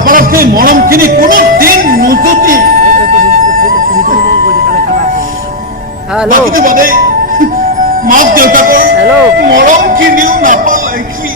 নাপালাত সেই মৰমখিনি কোনো দিন নুজুতি বাকীটো বাদেই মাক দেউতাকৰ মৰমখিনিও নাপালে কি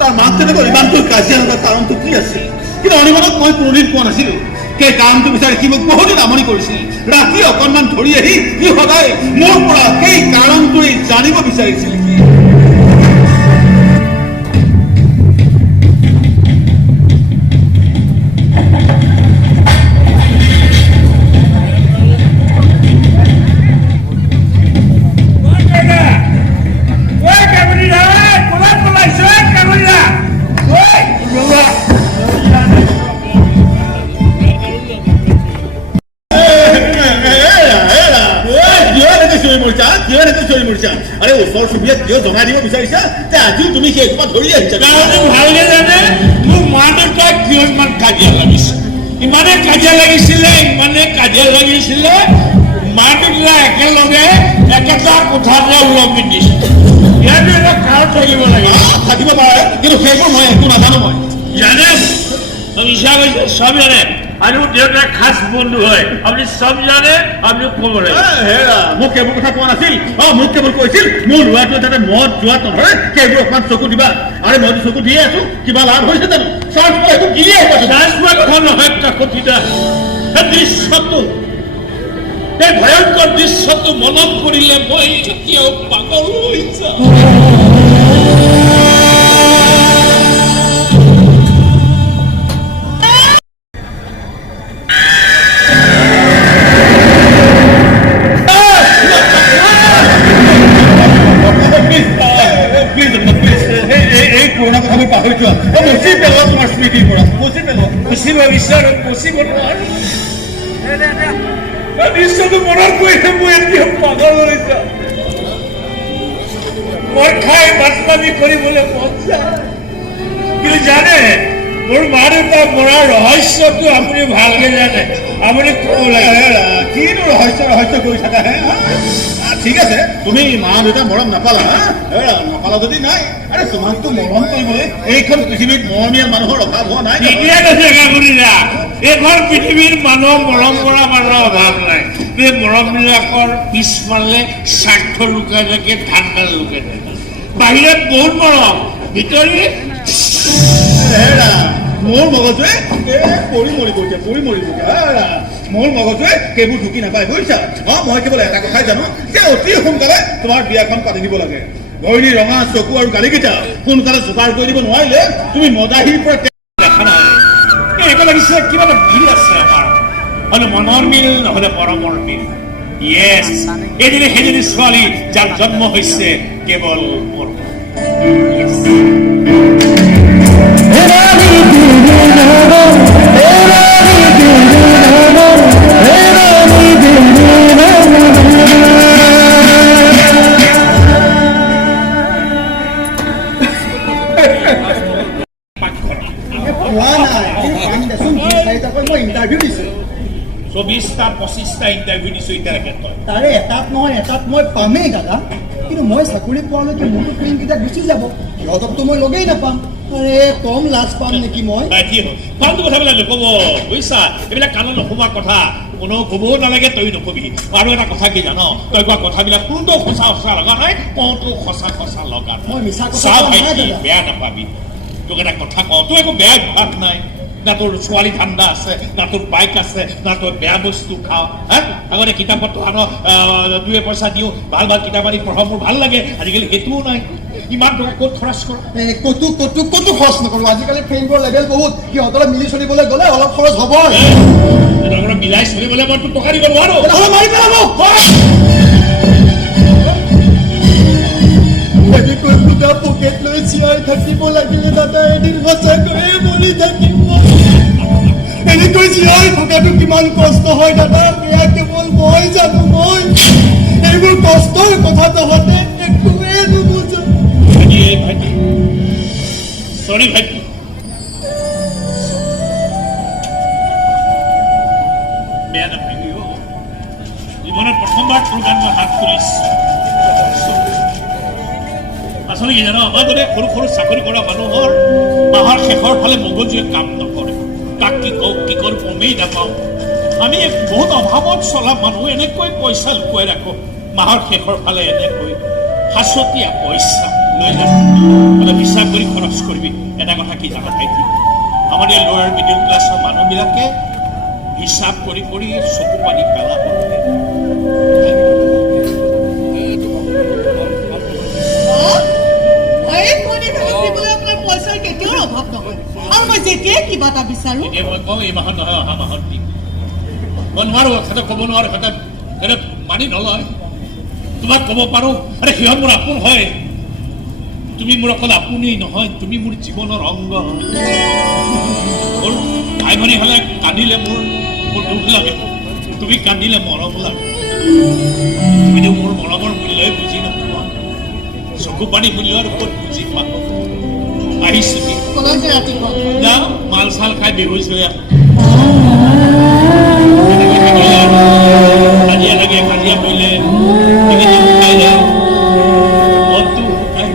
তাৰ মাক তেনেকৈ ইমানটো কাজিয়া হোৱাৰ কাৰণটো কি আছিল কিন্তু অনিমানক মই কোনোদিন কোৱা নাছিলো সেই কাৰণটো বিচাৰি সি মোক বহুদিন আমনি কৰিছিল ৰাতি অকণমান ধৰি আহি সি সদায় মোৰ পৰা সেই কাৰণটোৱে জানিব বিচাৰিছিল আৰে ওচৰ চুবুৰীয়াক কিয় জনাই দিব বিচাৰিছা যে আজিও তুমি সেই এসোপা ধৰি আহিছা ভালকে জানে মোৰ মা দেউতাক কিয় ইমান কাজিয়া লাগিছে ইমানে কাজিয়া লাগিছিলে মা দেউতা একেলগে একেটা কোঠাতে ওলমি দিছে ইয়াতো এটা কাৰণ থাকিব লাগে থাকিব পাৰে কিন্তু সেইবোৰ মই একো নাজানো মই জানে মিছা কৈছে সব জানে আৰু দেউতাৰ খাস বন্ধু হয় আপুনি সব জানে আপুনি ক'ব লাগে মোক সেইবোৰ কথা কোৱা নাছিল মোক কেৱল কৈছিল মোৰ ল'ৰাটোৱে যাতে মদ যোৱা নধৰে সেইবোৰ অকণমান চকু দিবা আৰু মইতো চকু দিয়ে আছো কিবা লাভ হৈছে জানো চাৰ্জটো দিয়ে নহয় কাকতিটা দৃশ্যটো এই ভয়ংকৰ দৃশ্যটো মনত পৰিলে মই এতিয়াও পাগল হৈ যাওঁ তোমাৰ স্মৃতিৰ পৰা পচিব বিচাৰো পচিব নোৱাৰো দৃশ্যটো মনত কৰিলে মই এতিয়া পাগল হৈ যাওঁ মই খাই ভাত পানী কৰিবলৈ মন যায় কিন্তু জানে মোৰ মা দেউতা মৰাৰ ৰহস্যটো আপুনি ভালকে জানে আপুনি ক'ব লাগে কিনো ৰহস্য কৰি থাকা হে ঠিক আছে তুমি মা দেউতা মৰম নাপালা নাপালা যদি নাই আৰে তোমাকতো মৰম কৰিবলৈ এইখন পৃথিৱীত মৰমীয়া মানুহৰ অভাৱ হোৱা নাই এইখন পৃথিৱীৰ মানুহ মৰম কৰা মানুহৰ অভাৱ নাই এই মৰমবিলাকৰ পিছফালে স্বাৰ্থ লুকাই থাকে ঠাণ্ডা লুকাই থাকে বাহিৰত বহুত মৰম ভিতৰি মোৰ মগজুৱে পৰি মৰি গৈছে মোৰ মগজুৱে সেইবোৰ ঢুকি নাপায় বুজিছা মই কেৱল এটা কথাই জানো যে অতি সোনকালে তোমাৰ বিয়াখন পাতি দিব লাগে ঘৈণী ৰঙা চকু আৰু গালিকেইটা সোনকালে যোগাৰ কৰি দিব নোৱাৰিলে তুমি মদাহীৰ পৰা দেখা নাই এনেকুৱা লাগিছে কিবা এটা ভিৰ আছে আমাৰ নহ'লে মনৰ মিল নহ'লে পৰমৰ মিল য়েছ এদিনে সেইজনী ছোৱালী যাৰ জন্ম হৈছে কেৱল মোৰ ইণ্টাৰভিউ দিছো ২৪টা-২৫টা ইণ্টাৰভিউ দিছো এতিয়ালৈকে তাৰে এটাত নহয় এটাত মই পামেই দাদা কিন্তু মই চাকৰি পোৱালৈকে মোৰতো ফিল্মকেইটা গুচি যাব সিহঁতকতো মই লগেই নাপাম আৰে কম লাজ পাম নেকি মই ফাল্টু কথাবিলাক নক'ব বুজিছা এইবিলাক কাণত নোসোমোৱা কথা কোনো ক'বও নালাগে তই নকবি আৰু এটা কথা কি জান তই কোৱা কথাবিলাক কোনটো সঁচা সঁচা লগা নাই কোনটো সঁচা সঁচা লগা মই মিছা কথা বেয়া নাপাবি তোক এটা কথা কওঁ তোৰ একো বেয়া ভাৱ নাই না তোৰ ছোৱালী ঠাণ্ডা আছে না তোৰ বাইক আছে না তোৰ বেয়া বস্তু খাওঁ হা আগতে কিতাপ পত্ৰ আনো 2 পইচা দিওঁ ভাল ভাল কিতাপ আনি পঢ়া মোৰ ভাল লাগে আজিকালি সেইটোও নাই ইমান টকা ক'ত খৰচ কৰ ক'তো খৰচ নকৰোঁ আজিকালি ফ্ৰেণ্ডবোৰৰ লেভেল বহুত সিহঁতলৈ মিলি চলিবলৈ গ'লে অলপ খৰচ হ'ব মিলাই চলিবলৈ মই তোক টকা দিব নোৱাৰো মাৰি পেলাব দুটা পকেট লৈ চিঞাই থাকিব লাগিলে দাদা এদিন সঁচাকৈয়ে মৰি থাকিম এনেকৈ জীয়াই থকাটো কিমান কষ্ট হয় দাদা এয়া কেৱল মই জানো মই এইবোৰ কষ্টৰ কথা তহঁতে একোৱে নুবুজ সৰি ভাইটি বেয়া নাপাবি জীৱনত প্ৰথমবাৰ তোৰ গান মই হাত তুলিছো আচলতে কি জানো আমাৰ দৰে সৰু সৰু চাকৰি কৰা মানুহৰ মাহৰ শেষৰ ফালে মগজুৱে কাম নকৰে কাক কি কওঁ কি কৰো গমেই নাপাওঁ আমি বহুত অভাৱত চলা মানুহ এনেকৈ পইচা লুকুৱাই ৰাখোঁ মাহৰ শেষৰ ফালে এনেকৈ সাঁচতীয়া পইচা লৈ যাম মানে বিশ্বাস কৰি খৰচ কৰিবি এটা কথা কি জানা ভাইটি আমাৰ এই লোৱাৰ মিডিল ক্লাছৰ মানুহবিলাকে হিচাপ কৰি কৰি চকু পানী পেলাব কিবা এটা বিচাৰো মই কওঁ এই মাহত নহয় অহা মাহত দিম মই নোৱাৰো সিহঁতক ক'ব নোৱাৰো সিহঁতে মানি নলয় তোমাক ক'ব পাৰো আৰে সিহঁত মোৰ আপোন হয় তুমি মোৰ অকল আপোনেই নহয় তুমি মোৰ জীৱনৰ অংগ মোৰ ভাই ভনী হ'লে কান্দিলে মোৰ দুখ লাগে তুমি কান্দিলে মৰম লাগে তুমিতো মোৰ মৰমৰ মূল্যই বুজি নোপোৱা চকু পানী মূল্যৰ ওপৰত বুজি পাব আহিছো যাওঁ মাল চাল খাই বেহুচ হৈ কাজিয়া লাগে কাজিয়া কৰিলে শুকাই যায় মনটো শুকাই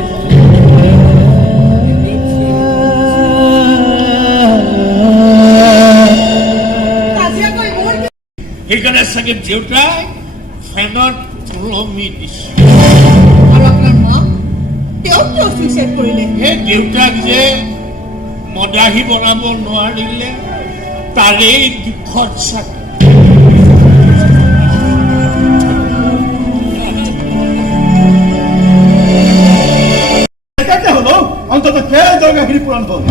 সেইকাৰণে চাগে দেউতাই ফেনত তুলমি দিছে সেই দেউতাক যে মদাহী বনাব নোৱাৰিলে তাৰেই দুখত চাগে অন্তত গাখীৰ পূৰণ হ'ল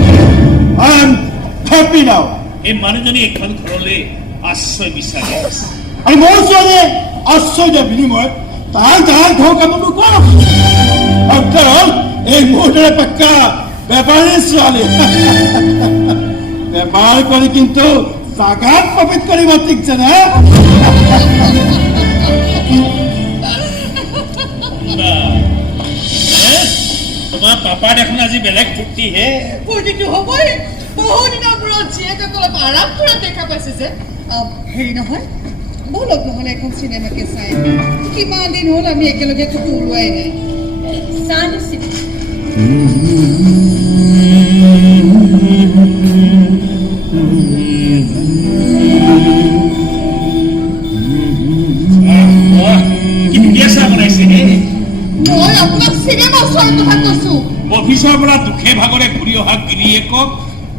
এই মানুহজনী এখন ঘৰলৈ আশ্ৰয় বিচাৰি আছে আৰু মোৰ ছোৱালীয়ে আশ্ৰয় দিয়া বিনিময়ত তাৰ ঘৰ কামটো কৰ কাৰণ এই মুহূৰ্তৰে পাক্কা বেপাৰী ছোৱালী বেপাৰ কৰি কিন্তু জাগাত প্ৰফিট কৰিব ঠিকছে না তোমাৰ পাপা দেখোন আজি বেলেগ ফূৰ্তিহে ফূৰ্তিটো হ'বই বহু দিনৰ মূৰত জীয়েকসকলক আৰাম কৰা দেখা পাইছে যে হেৰি নহয় ব'লক নহ'লে এখন চিনেমাকে চাই কিমান দিন হ'ল আমি একেলগে ক'তো ওলোৱাই নাই চাহ নিচিনা মই আপোনাক চিনেমা চোৱাৰ কথা কৈছো অফিচৰ পৰা দুখে ভাগৰে ঘূৰি অহা গিৰিয়েকক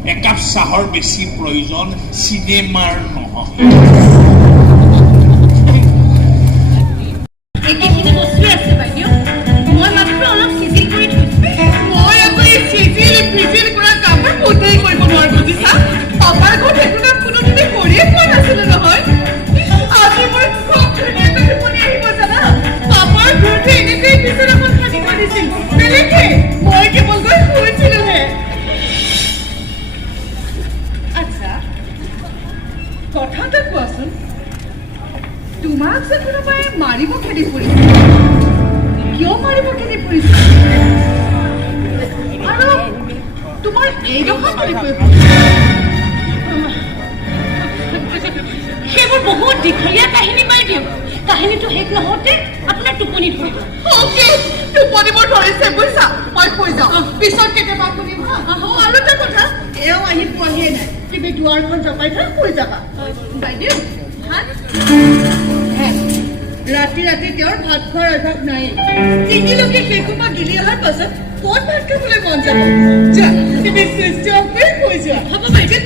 একাপ চাহৰ বেছি প্ৰয়োজন চিনেমাৰ নহয় কথাটা কোৱাচোন তোমাক যে কোনোবাই মাৰিব খেদি ফুৰিছে কিয় মাৰিব খেদি ফুৰিছে আৰু তোমাৰ এইডোখৰ সেইবোৰ বহুত দীঘলীয়া কাহিনী পাই দিওঁ কাহিনীটো শেষ নহওঁতে আপোনাৰ টোপনি ধৰিব টোপনিবোৰ ধৰিছে বুজিছা মই শুই যাওঁ পিছত কেতিয়াবা শুনিম আৰু এটা কথা এওঁ আহি পোৱাহিয়ে নাই তুমি দুৱাৰখন জপাই থৈ শুই যাবা বাইদেউ ভাত ৰাতি ৰাতি তেওঁৰ ভাত খোৱাৰ অভ্যাস নাই তিনিলৈকে সেইসোপা গিলি অহাৰ পাছত ক'ত ভাত খাবলৈ মন যাব যা তুমি সৃষ্টি অফে শুই যোৱা হ'ব বাইদেউ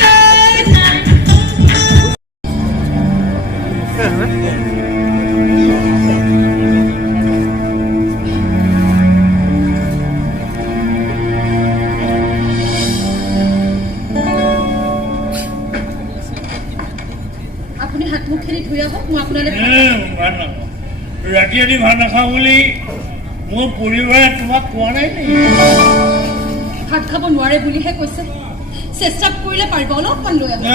ৰাতি ৰাতি ভাত নাখাওঁ বুলি মোৰ পৰিবাৰে তোমাক কোৱা নাই নেকি? ভাত খাব নোৱাৰে বুলিহে কৈছে। চেষ্টা কৰিলে পাৰিব, অলপমান লৈ আহক।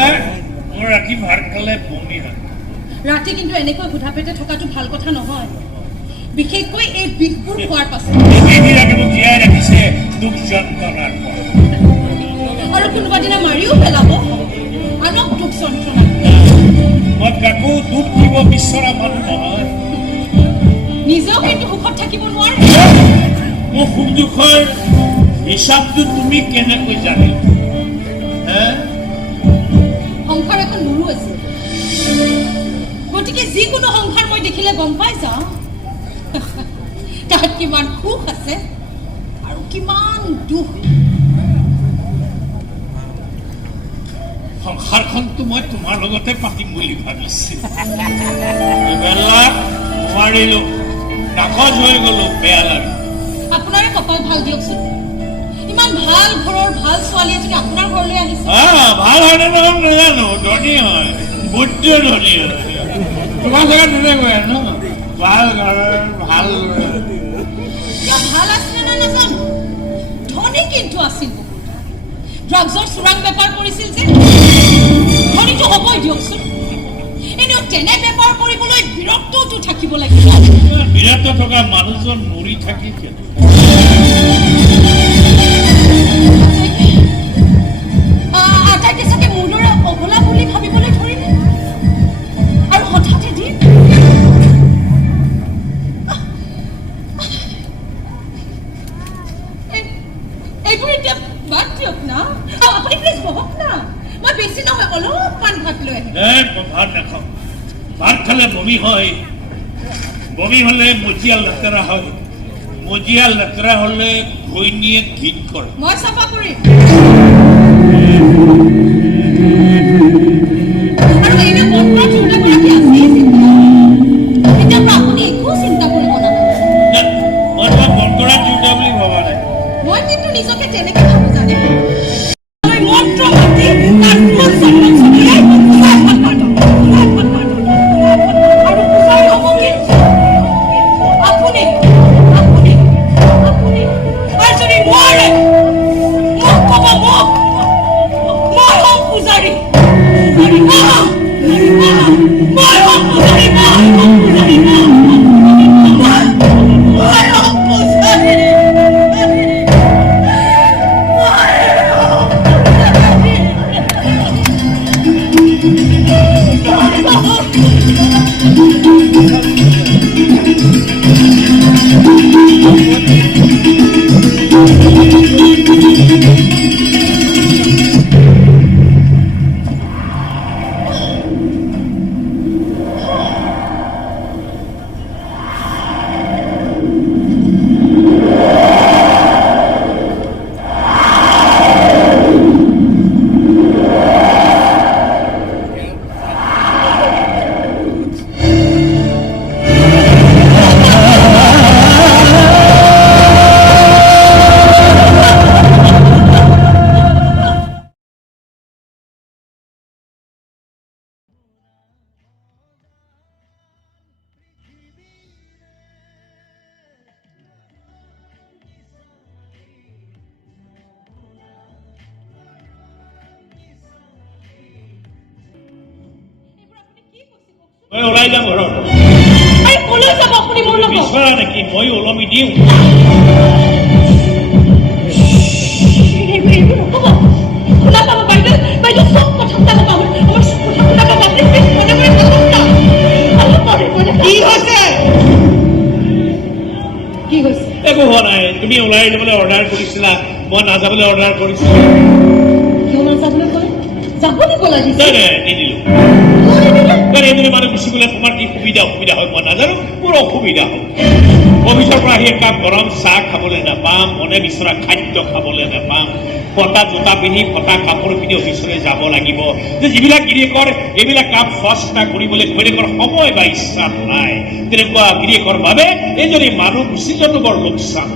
মোৰ ৰাতি ভাত খালে বমি হয়। ৰাতি কিন্তু এনেকৈ সোধা পেটে থকাটো ভাল কথা নহয়, বিশেষকৈ এই বিষবোৰ খোৱাৰ পাছত। এইবিলাকে মোক জীয়াই ৰাখিছে দুখ যন্ত্ৰণাৰ পৰা। আৰু কোনোবা দিনা মাৰিও পেলাব আনক দুখ যন্ত্ৰণা। মই কাকো দুখ দিব বিচৰা মানুহ নহয়। নিজেও কিন্তু সুখত থাকিব নোৱাৰে। মোৰ সুখ দুখৰ হিচাপটো তুমি কেনেকৈ জানিলা? সংসাৰ এখন মোৰো আছে, গতিকে যিকোনো সংসাৰ মই দেখিলে গম পাই যাওঁ তাত কিমান সুখ আছে আৰু কিমান দুখ। সংসাৰখনতো মই তোমাৰ লগতে পাতিম বুলি ভাবিছিলো। নোৱাৰিলো, নাকচ হৈ গলো, বেয়া লাগে। আপোনাৰে কপাল ভাল দিয়কচোন, ইমান ভাল ঘৰৰ ভাল ছোৱালী এজনী আপোনাৰ ঘৰলৈ আহিছে। ভাল হয় নে নহয় নাজানো, ধনী হয়, বুদ্ধ ধনী হয়। তোমাৰ জেগাত তেনেকৈ ন, ভাল ঘৰৰ ভাল ভাল আছিলে নে নাজানো, ধনী কিন্তু আছিল। ড্ৰাগছৰ চোৰাং বেপাৰ কৰিছিল যে, ধনীটো হ'বই দিয়কচোন। এনেও তেনে বেপাৰ কৰিবলৈ বিৰক্তটো থাকিব লাগিব। বিৰক্ত থকা মানুহজন মৰি থাকি আটাইকে চাগে মোৰ দৰে অবলা বুলি ভাবিবলৈ ধৰিলে, আৰু হঠাতে দি এইবোৰ এতিয়া বাদ দিয়ক না, আপুনি প্লিজ বহক না। মই বেছি নহয়, অলপমান ভাত লৈ আহিম। ভাত নাখাওঁ। ভাত খালে বমি হয়, বমি হলে মজিয়া লেতেৰা হয়, মজিয়া লেতেৰা হলে ঘৈণীয়ে ঘিণ কৰে। মই চাফা কৰিম। আৰু এনে বন্ধুৰ চিন্তা কৰা কি আছে? এতিয়া আপুনি একো চিন্তা কৰিব নালাগে। মই তোমাক বন্ধুৰা চিন্তা বুলি ভবা নাই। মই কিন্তু নিজকে তেনেকে ভাবো জানে, মন্ত্ৰ মাতি তাৰ ফুল চন্দন চটিয়াই আৰু পূজাৰী হ'ব কিন্তু আপুনি আৰু যদি নোৱাৰে মোক ক'ব, মই হ'ম পূজাৰী। মই হ'ম পূজাৰী, মই ওলাই যাম ঘৰত। কলৈ যাব আপুনি মোৰ লগত? বিচৰা নেকি মই ওলমি দিওঁ? এইবোৰ নক'ব। শুনা পাব বাইদেউ, বাইদেউ চব কথা শুনা পাব। আমাৰ চব কথা শুনা পাব। আপুনি প্লিজ মনে মনে থাকক না। কি হৈছে? কি হৈছে? একো হোৱা নাই। তুমি ওলাই যাবলৈ অৰ্ডাৰ কৰিছিলা, মই নাযাবলৈ অৰ্ডাৰ কৰিছিলো। কিয় নাযাবলৈ ক'লে? যাব দিব লাগিছে। নিদিলো। এইদৰে মানুহ গুচি গ'লে তোমাৰ কি সুবিধা অসুবিধা হয় মই নাজানো, মোৰ অসুবিধা হয়। অফিচৰ পৰা আহি একাপ গৰম চাহ খাবলৈ নাপাম, মনে বিচৰা খাদ্য খাবলৈ নাপাম, ফটা জোতা পিন্ধি ফটা কাপোৰ পিন্ধি অফিচলৈ যাব লাগিব। যে যিবিলাক গিৰিয়েকৰ এইবিলাক কাম সস্তা কৰিবলৈ ঘৈণীয়েকৰ সময় বা ইচ্ছা নাই, তেনেকুৱা গিৰিয়েকৰ বাবে এইজনী মানুহ গুচি যোৱাটো বৰ লোকচান।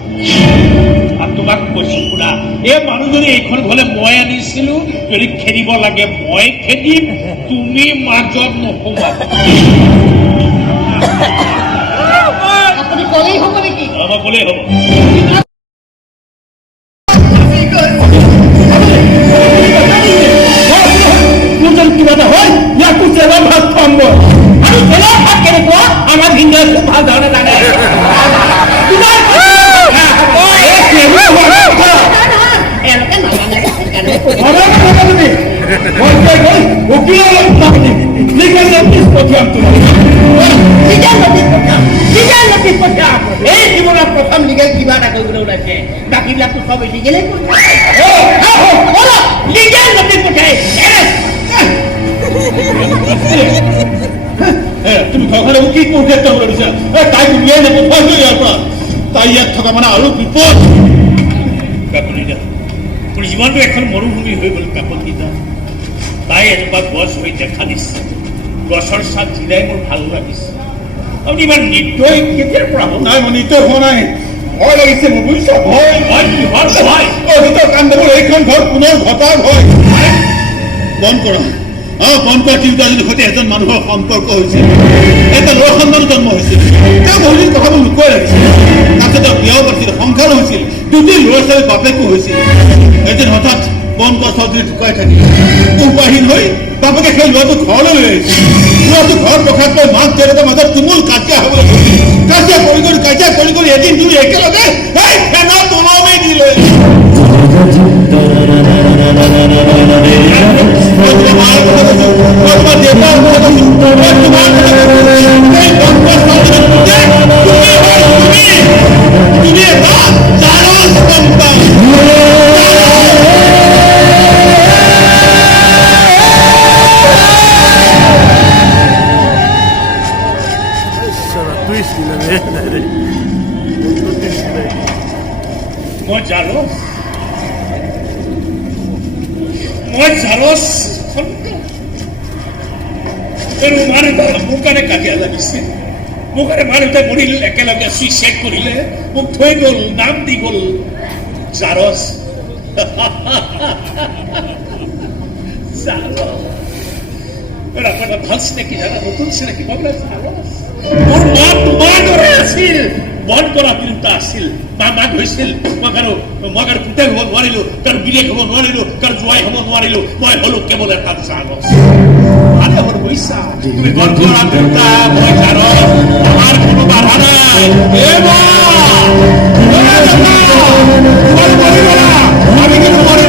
আৰু তোমাক কৈছো শুনা, এই মানুহজনী এইখন ঘৰলে মই আনিছিলো, যদি খেদিব লাগে মই খেদিম, তুমি মাজত নোসোমাবা। আপুনি ক'লেই হ'ব নেকি? ক'লেই হ'ব মোৰ যদি কিবা এটা হয় ইয়াকো চেৱা ভাত খুৱাম মই আৰু চেৱা ভাত কেনেকুৱা আমাৰ ভিনদেউ খুব ভাল ধৰণে জানে এই জীৱনত প্ৰথম লিগেল কিবা এটা কৰিবলৈ ওলাইছে বাকীবিলাকতো চব লিগেলেই লিগেল নটিচ পঠিয়াই তুমি ঘৰখনে কি কৌশল কৰিবলৈ দিছা তাইক উলিয়াই নপঠাইছো ইয়াৰ পৰা তাই ইয়াত থকা মানে আৰু বিপদ কাকনিতা মোৰ জীৱনটো এখন মৰুভূমি হৈ গ'ল কাকনিতা তাই এজোপা গছ হৈ দেখা দিছে গছৰ চাত জিলাই মোৰ ভাল লাগিছে আপুনি ইমান নিৰ্দয় কেতিয়াৰ পৰা হ'ল নাই মই নিৰ্দয় হোৱা নাই ভয় লাগিছে মোৰ বুজিছা ভয় কিহৰ ভয় অতীতৰ কাণ্ডবোৰ এইখন ঘৰ পুনৰ ঘটাৰ ভয় বন্ধ কৰা বন্ধ কৰা তিনিটাজনীৰ সৈতে এজন মানুহৰ সম্পৰ্ক হৈছিল এটা ল'ৰা সন্তান জন্ম হৈছিল তেওঁ বহুদিন কথাবোৰ লুকুৱাই ৰাখিছিল তাৰপিছত তেওঁ বিয়াও পাতিছিল সংসাৰো হৈছিল দুটি ল'ৰা ছোৱালী বাপেকো হৈছিল এদিন হঠাৎ বন গছ যদি ঢুকাই থাকিল উপায়হীন হৈ বাপেকে সেই ল'ৰাটো ঘৰলৈ লৈ আহিছিল ল'ৰাটো ঘৰত ৰখাত লৈ মাক দেউতাকৰ মাজত তুমুল কাজিয়া হ'বলৈ ধৰিছিল কাজিয়া কৰি কৰি এদিন দুই একেলগে সেই ফেনৰ তলমেই দিলে মই জাৰচ মা দেউতা মোৰ কাৰণে কাজিয়া লাগিছে মোৰ কাৰণে মা দেউতাই মৰিল একেলগে চুইচাইড কৰিলে মোক থৈ গ'ল নাম দি গ'ল জাৰচ ভাল চিনাকি জানা নতুন চিনাকি ভাবলে জাৰচ মোৰ মা তোমাৰ দৰে আছিল বন কৰা তিনিটা আছিল মাক হৈছিল মই কাৰো পুতেক হ'ব নোৱাৰিলো কাৰো বিলেক হ'ব নোৱাৰিলো কাৰো জোৱাই হ'ব নোৱাৰিলো মই হলো কেৱল এটা জাৰচ ভালে হ'ল বুজিছা তুমি বন কৰা তিনিটা মই জাৰচ আমাৰ কোনো বাধা নাই আমি কিন্তু মৰি